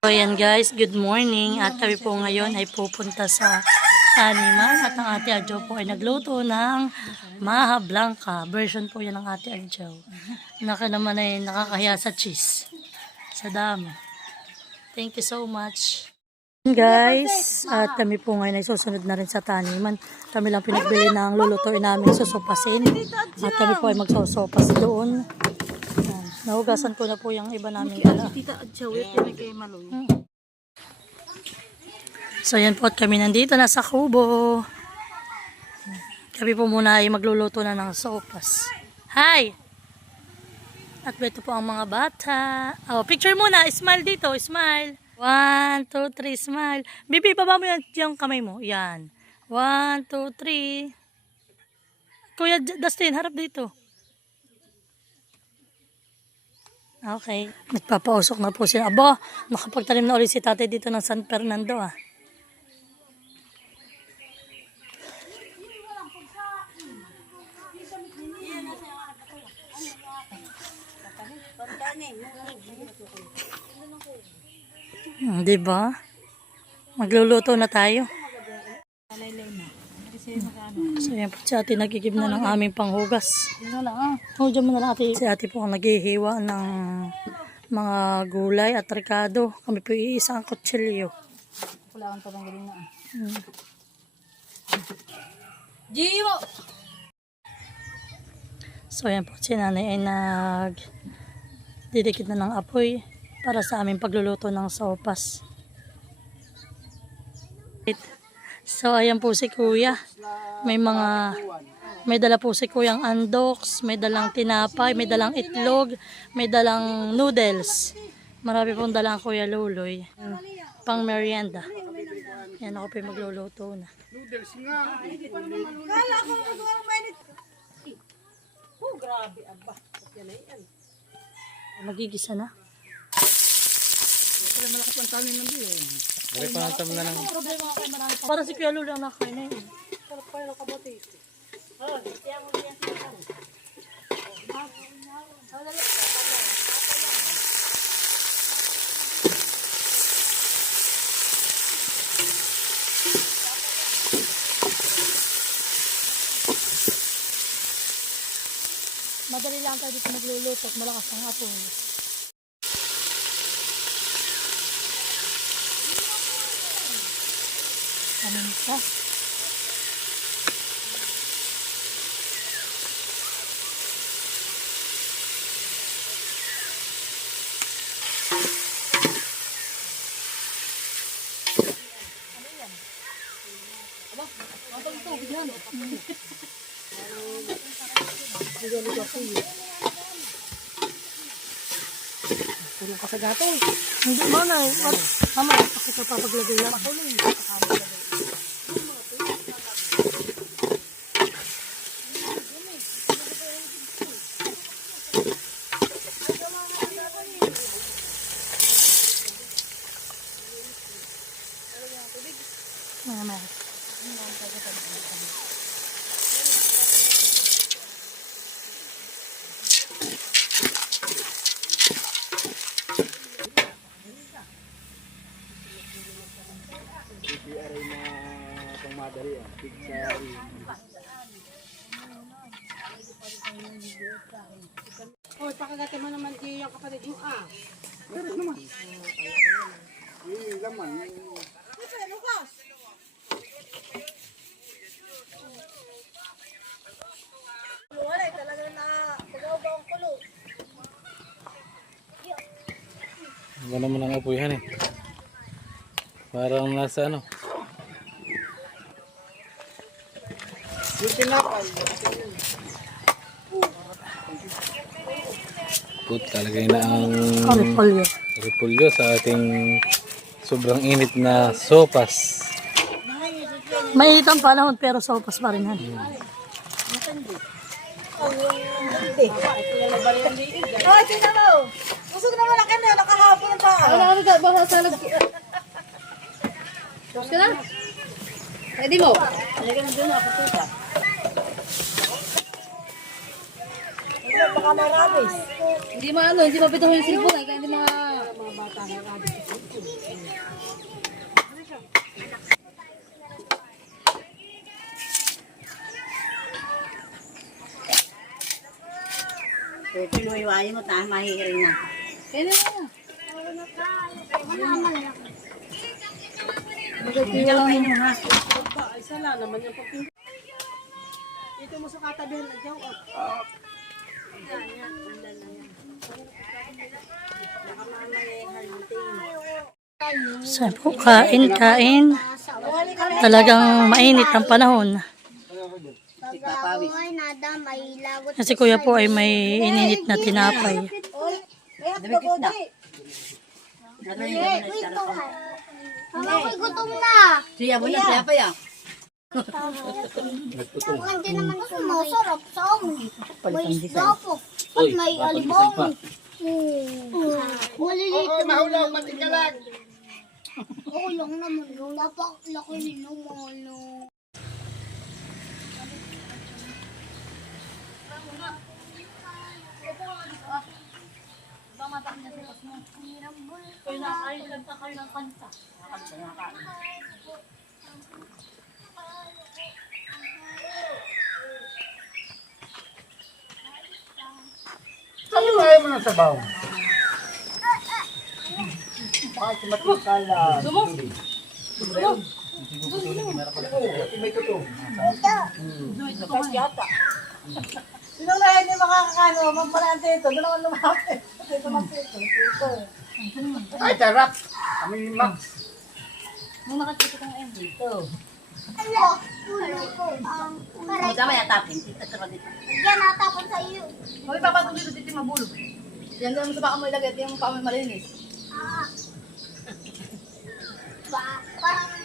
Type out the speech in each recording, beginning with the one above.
So ayan guys, good morning at kami po ngayon ay pupunta sa taniman at ang ate Adjo po ay nagluto ng Maha Blanca. Version po yan ng ate Adjo. Naka naman ay nakakahiya sa cheese. Sa dami. Thank you so much. Guys, at kami po ngayon ay susunod na rin sa taniman. Kami lang pinagbili ng lulutuin namin susopasin. At kami po ay magsosopas doon. Nahugasan ko na po yung iba namin dala. So yan po at kami nandito na sa kubo. Kami po muna ay magluluto na ng sopas. Hi! At ito po ang mga bata. Oh, picture muna. Smile dito. Smile. 1, 2, 3. Smile. Bibi, baba mo yung kamay mo. Yan. 1, 2, 3. Kuya Dustin, harap dito. Okay. Nagpapausok na po siya. Aba, nakapagtalim na ulit si tatay dito ng San Fernando ah. Diba? Magluluto na tayo. So yan po si ate nagigib na ng aming panghugas. Diyan mo na lang ate. Si ate po ang naghihiwa ng mga gulay at ricado. Kami po iisang kutsilyo. Wala akong pabanggaling na. Jiwo! So yan po si nanay ay didikit na ng apoy para sa aming pagluluto ng sopas. So ayan po si kuya. May dala po si kuyang andoks, may dalang tinapay, may dalang itlog, may dalang noodles. Marami pong dalang kuya Luloy. Pang merienda. Yan ako po yung magluluto na. Noodles nga. Kala ko magawang mainit. Oh, grabe. Aba. Yan na yan. Magigisa na. Wala malakas ang tanin ng diyo. Dari pa natam na ng... Problema ako kay marami. Para si kuya Luloy ang nakain na yun. Pero paano ka ba taste? Madali lang tayo dito magluluto at malakas ang apoy. Ano siya? Tulong ka sa gatong. Hindi mo na. Mama, ako sa papaglagay lang. Mama. Oy, pakagati mo naman di yung kapatid mo ah. Meron naman. Laman. Lucas. Wala talaga na pagaw-gaw ang kulo. Wala naman ang apoyhan eh. Parang nasa ano. Yung tinapay. Put, talagay na ang Repolyo. repolyo sa ating sobrang init na sopas. Mainit ang panahon pero sopas pa rin. Ay, tingnan mo. Busog naman ang kanya, nakahapon pa. Wala kami ka, baka salag. Tapos ka na? Ready mo? Halika na doon, ako tuta. Baka marabis. Hindi maano, hindi mapitaw yung silpon. Kaya hindi mga mga bata na radyo. Pinuiwayo mo, tayo mahihirin na. Kailan na? Magagawin mo ha. Ay, sala naman yung pagpinto. Dito mo sa katabihan na dyan. So po, kain. Talagang mainit ang panahon. Kasi kuya po ay may ininit na tinapay. Ako'y gutom na. Siya mo na, siya pa yan. Hindi naman ito masarap sa amin. May isda po. At may alibong. Maliliit. Oo, mahulaw, matikalag. Oo lang naman. Napaklaki naman. Ano nga ayaw mo ng sabaw? Bakit matikal na? May tutong. Sino na hindi makakakano? Magparante ito. Doon naman lumapit. Ito magpito. Ay, tarap! Kami ni Max. Masama yan tapin. Yan natapon sa iyo. Kami papatong dito dito mabulog. Yan ganun sa baka mo ilagay. Ito yung pa mo malinis. Parang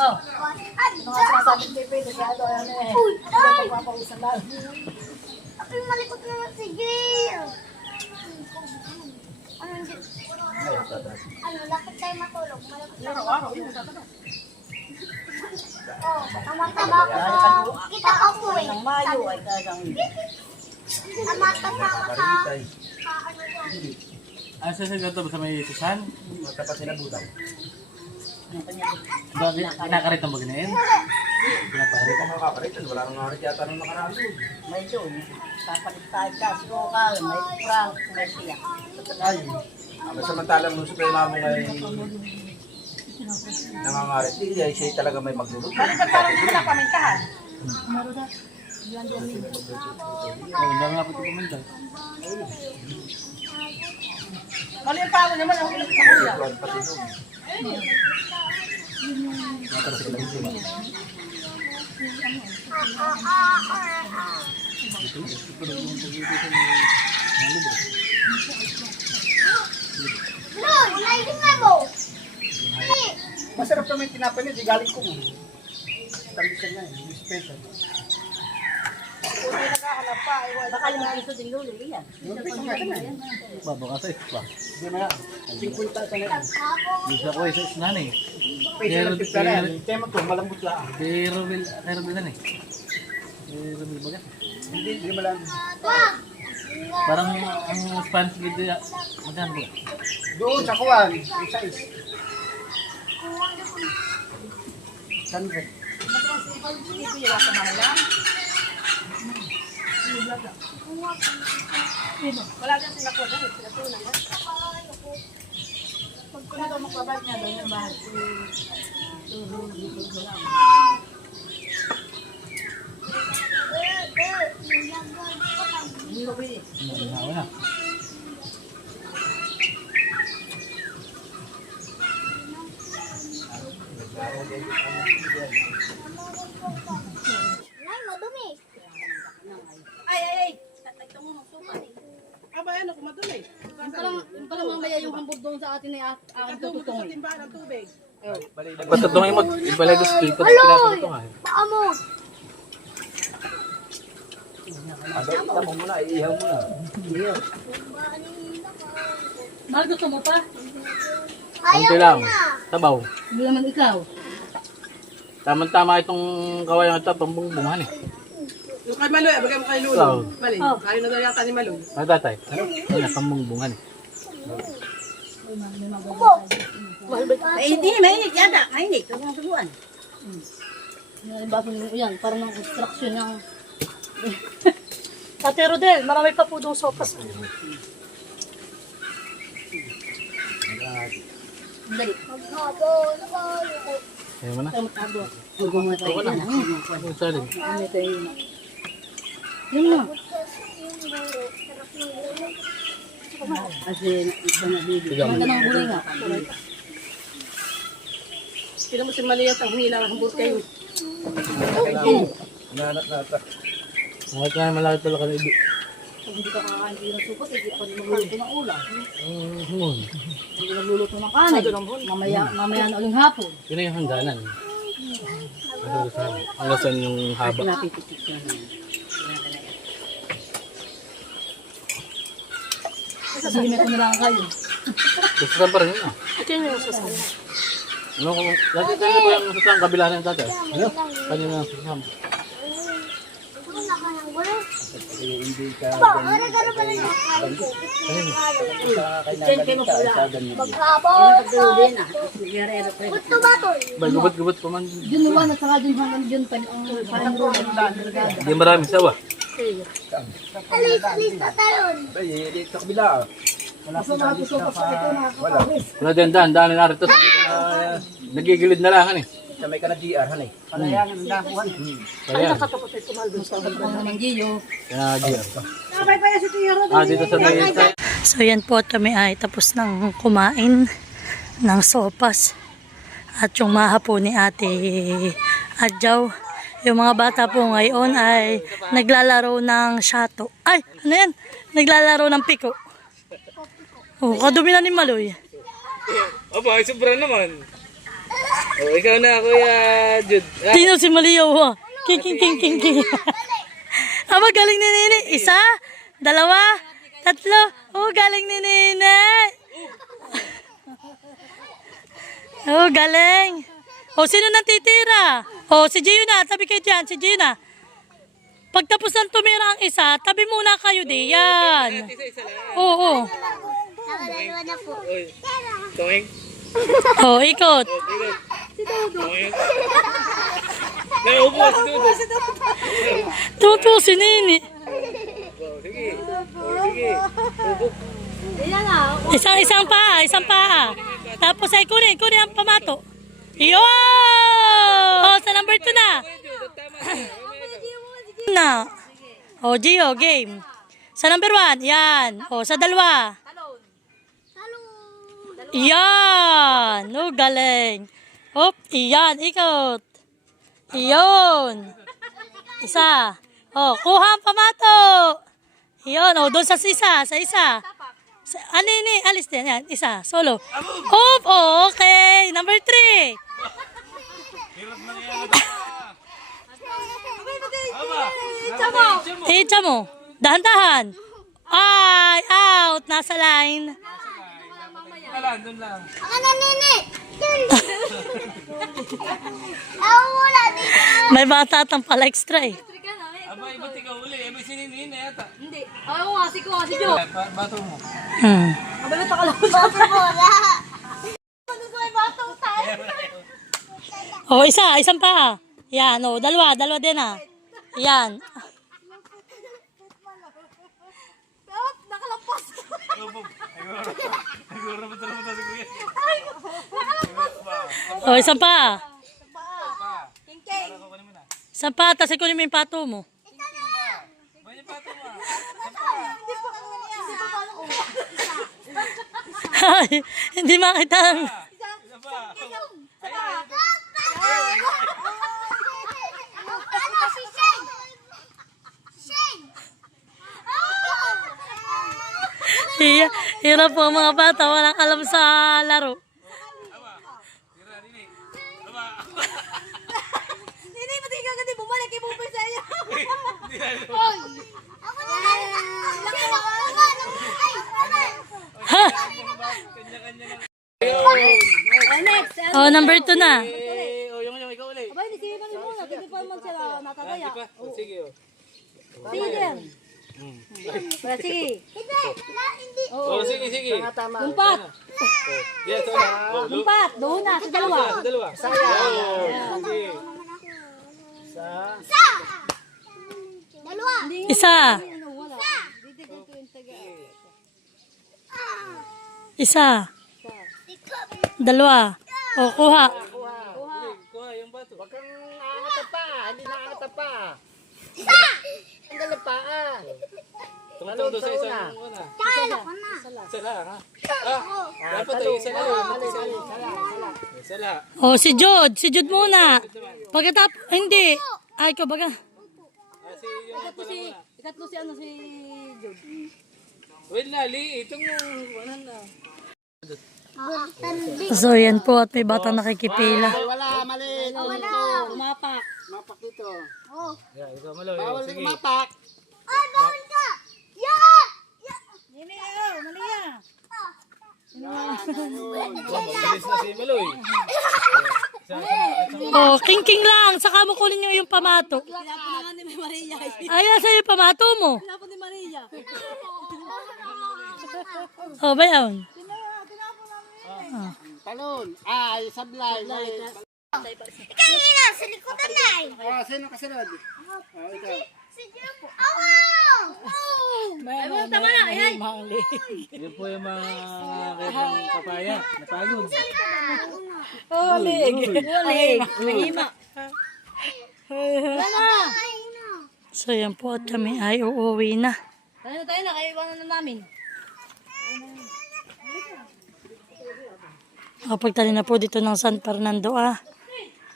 Oh. Mga Sinasabi ko kay Pedro. Kaya doon yan eh. Uy! Ay! Papawisan lang. Ay, malikot naman si Jill. Ano, lapit tayo matulog. Malapit tayo. Oh, tama-tama ko sa... Kita ko po eh. Ang mayo ay talagang... Tama-tama ko sa... ano doon. Ah, sa gato sa may susan? Matapat sila butaw. Bakit kinakarit ang baginain? Hindi ka makakaritan. Wala nang ngarit yata nung nakaraan. May doon. Papalit tayo sa sukal. May frank. May siya. Ayun. Ang samantalang nung super mamo ngay nangangarit. Hindi, siya talaga may magluluto. Parang hindi na pamintahan. Oo, dami nga po ito pumunta. Mali yung palo naman. Ako pinapit sa kuya. Tuwan pati nung. Natarasi lang sila. Bro, naisin na mo. Masarap naman yung tinapay niya. Di galing ko. Tamisan na eh. Special. Kung may naghahanap pa, Baka yung piso din lulo. Yan. Babaka sa ispa. Hindi na yan. 50 sa na yan. Bisa ko isa isnan eh. Pwede na tipla na yan. Kaya mo ito, malambot lang. Pero bil na eh. Pero bil baga. Hindi malambot. Parang ang Spanish video ya. Magkano ba? Doon sa kuwan, yung size. Sunset. wala dyan sinakunan. Sinatunan yan. Kung ito magpabalik niya doon yung bahay. Hindi ko pili. Ako na. Nay, madumi. Ay! Ito mo magsuka eh. Aba, ano, kumadulay. Yung pala mamaya yung hambog doon sa atin ay aking tututungin. Timbahan ng tubig. Patutungin mo. Ibalay gusto. Pinapatutong ay. Baka mo. Aba, itapon mo na, iihaw mo na. Mahal, gusto mo pa? Konti lang. Tabaw. Hindi naman ikaw. Tama-tama itong kawayan ito. Itong bungahan eh. Yung kay Maloy, bagay mo kay Lulo. Oo. Mali, ayaw na daw yata ni Maloy. Ano tatay? Ano? Ano pambungan eh. Hindi, mainit yata. Mainit. Huwag mong subuan. Yan, parang ng construction ng... Ate Rodel, marami pa po doon sopas. Dali. Maghapon ako. Ayaw mo na. Huwag mo tayo na. Ang saling. Yun na. Kasi iba na bibi. Maganda ng gulay nga. Sila mo si Malias ang hinilang ang hambur kayo. Bakit nga malaki pala ka na ibi? Pag hindi ka kakain din ng supot, hindi ako nagluluto ng ulam. Humon. Hindi nagluluto ng kanin. Mamaya na uling hapon. Yun na yung hangganan. Ang lasan yung haba. Napipitik ka na. Sasabihin ko na lang kayo. Gusto ka pa rin yun ah. Ito yung sasama. Ano ko? Dati tayo ba yung sasang kabila na yung tatay? Ano? Kanina yung sasama. Wala ka ng gulo. Aba, ano ka na pala ng Diyan kayo mapula. Maghapon Pagdulo ako. din ah. Guerrero pa rin. Gusto ba to? Bay, gubot-gubot pa man. Yun naman at saka dyan hanggang dyan pa ang parang roman ng delegado. Hindi marami sawa. Alis na tayo. Wala dyan, daan na rito. Nagigilid na lang ano eh. Palayangan ang dakuhan. Kaya, Ang ng Gio. kaya GR. Sabay pa yan si Tio Rod. Dito sa may So yan po at kami ay tapos ng kumain ng sopas. At yung maha po ni Ate Adjaw. Yung mga bata po ngayon ay naglalaro ng shato. Ay, ano yan? Naglalaro ng piko. Oh, kadumi na ni Maloy. Aba, ay sobra naman. Oh, ikaw na, Kuya Jude. Tino si Maliyo. Oh. King, king, king, king, king. Aba, galing ni Nini. Isa, dalawa, tatlo. Oh, galing ni Nini. Oh, galing. Oh, sino nang titira? Oh, si Gio na. Tabi kayo dyan. Si Gio na. Pagtapos ng tumira ang isa, tabi muna kayo diyan. Oo. Nakadalawa na po. Toing. Oh, ikot. Naupo si Dudo. Tuto si Nini. Sige. Sige. Isang paa, isang paa. Tapos ay kunin ang pamato. Yo! Oh, sa number 2 na. Na. Oh, Gio, game. Sa number 1, yan. Oh, sa dalawa. Yan. Oh, galing. Hop, yan, ikot. Iyon. Isa. Oh, kuha ang pamato. Iyon, oh, doon sa isa, sa isa. Ano ini? Alis din. Yan, isa. Solo. Hop, oh, okay. Number 3. Itcha mo. Dahan-dahan. Ay, out. Nasa line. Ako na nini. Ako wala dito. May bata tang pala extra eh. Aba, iba't ikaw uli. Iba sininin na yata. Hindi. Ayaw ko nga, si Jo. Bato mo. Abay, takalaw. Bato bola. Oh, isang pa. Yan, oh, dalawa din ah. Yan. Nakalampas. Oh, isang pa. Isang pa, tapos ikunin mo yung pato mo. Ay, hindi makita ang... Ano si Shane? Shane. Hirap po ang mga bata, walang alam sa laro. Hindi, pati ikaw kasi bumalik, ibubay sa iyo. Ako na lang. Sino ko naman? Ay, naman. Ha? Oh, number 2 na. Oh, yung ikaw uli. Abay, hindi sige man muna. Hindi pa man sila natataya. Sige, oh. Sige, Jen. Sige. Hindi. Hindi. Oo. Oh, sige, sige. Lumpat. Yes, Lumpat. Doon na, sa dalawa. Sa dalawa. Sayang. Sige. Dalawa. Isa. Ano, wala. Dito ganito yung taga. Isa. Dalawa. O, kuha. Kuha yung bato. Huwag kang aangat pa. Hindi na aangat pa. Ang galapaa. Tungtong doon sa isang una. Kala ko na. Isa lang, ha? Dapat ay isa lang. Isa lang. O, si Jude. Si Jude muna. Hindi. Ay, ikaw baga. Kasi yung Ikatlo si ano si Jude. wait na, Li. Itong ano na. So, yan po. At may batang nakikipila. Wala, mali. Umapak. Mapak dito. Yeah, ikaw malo. Bawal Sige. mapak. Ay, bawal ka. Yeah! Mali yan. Bilis na si Maloy. O, king lang. Saka mo kunin nyo yung pamato. Tinapon na nga ni Maria. Ay, nasa yung pamato mo. Tinapon ni Maria. O, ba yan? Talon. Ay, sablay. Mali. Kanina, sa likotan na eh. Oh, sino kasunod? Oh, ikaw. Si Jepo. Awang! Tama na. Ay. Yun po yung mga kailang papaya. Napagod. Ulig. Mahima. So, yan po. At kami ay uuwi na. Tayo na. Kaya iwanan na namin. Pagtali na po dito ng San Fernando,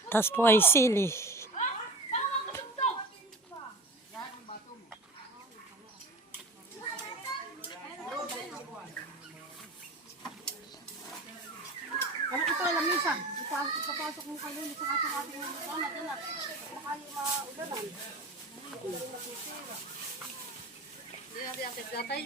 Tapos po ay sili. Ano ito alam minsan? Ipapasok mo kayo sa ating mga dala. Baka yung maulan. Hindi natin ang tiglatay.